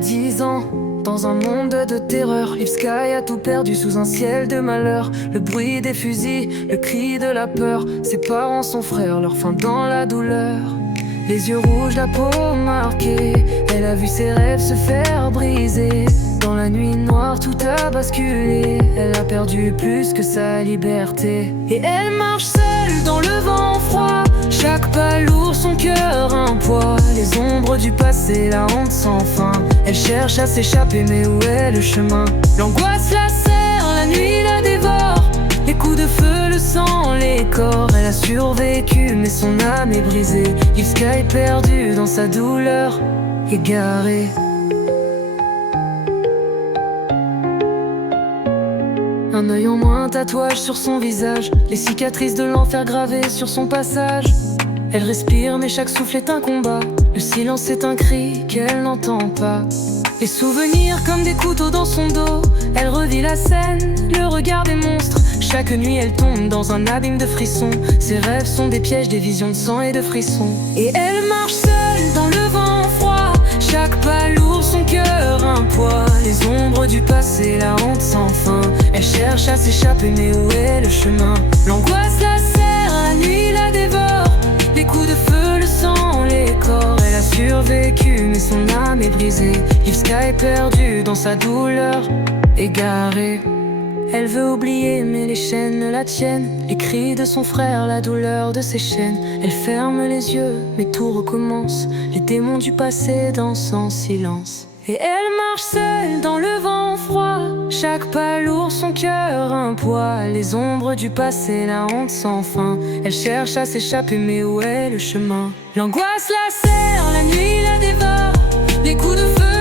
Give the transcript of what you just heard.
10 ans, dans un monde de terreur, Liv Sky a tout perdu sous un ciel de malheur. Le bruit des fusils, le cri de la peur. Ses parents, son frère, leur fin dans la douleur. Les yeux rouges, la peau marquée, elle a vu ses rêves se faire briser. Dans la nuit noire, tout a basculé. Elle a perdu plus que sa liberté. Et elle marche seule dans le vent froid. Chaque pas lourd, son cœur un poids. Les ombres du passé, la honte sans fin. Elle cherche à s'échapper, mais où est le chemin? L'angoisse la serre, la nuit la dévore. Les coups de feu, le sang, les corps. Elle a survécu, mais son âme est brisée. Liv Sky perdue dans sa douleur, égarée. Un œil en moins, tatouage sur son visage. Les cicatrices de l'enfer gravées sur son passage. Elle respire, mais chaque souffle est un combat. Le silence est un cri qu'elle n'entend pas. Les souvenirs comme des couteaux dans son dos. Elle revit la scène, le regard des monstres. Chaque nuit elle tombe dans un abîme de frissons. Ses rêves sont des pièges, des visions de sang et de frissons. Et elle marche seule dans le vent froid. Chaque pas lourd, son cœur un poids. Les ombres du passé, la honte sans fin. Elle cherche à s'échapper, mais où est le chemin? L'angoisse la serre, la nuit la dévore. Les coups de feu, le sang, les corps. Elle a survécu, mais son âme est brisée. Liv Sky perdue dans sa douleur, égarée. Elle veut oublier, mais les chaînes ne la tiennent. Les cris de son frère, la douleur de ses chaînes. Elle ferme les yeux, mais tout recommence. Les démons du passé dansent en silence. Et elle marche seule dans le vent froid. Chaque pas lourd, son cœur un poids. Les ombres du passé, la honte sans fin. Elle cherche à s'échapper, mais où est le chemin? L'angoisse la serre, la nuit la dévore. Les coups de feu,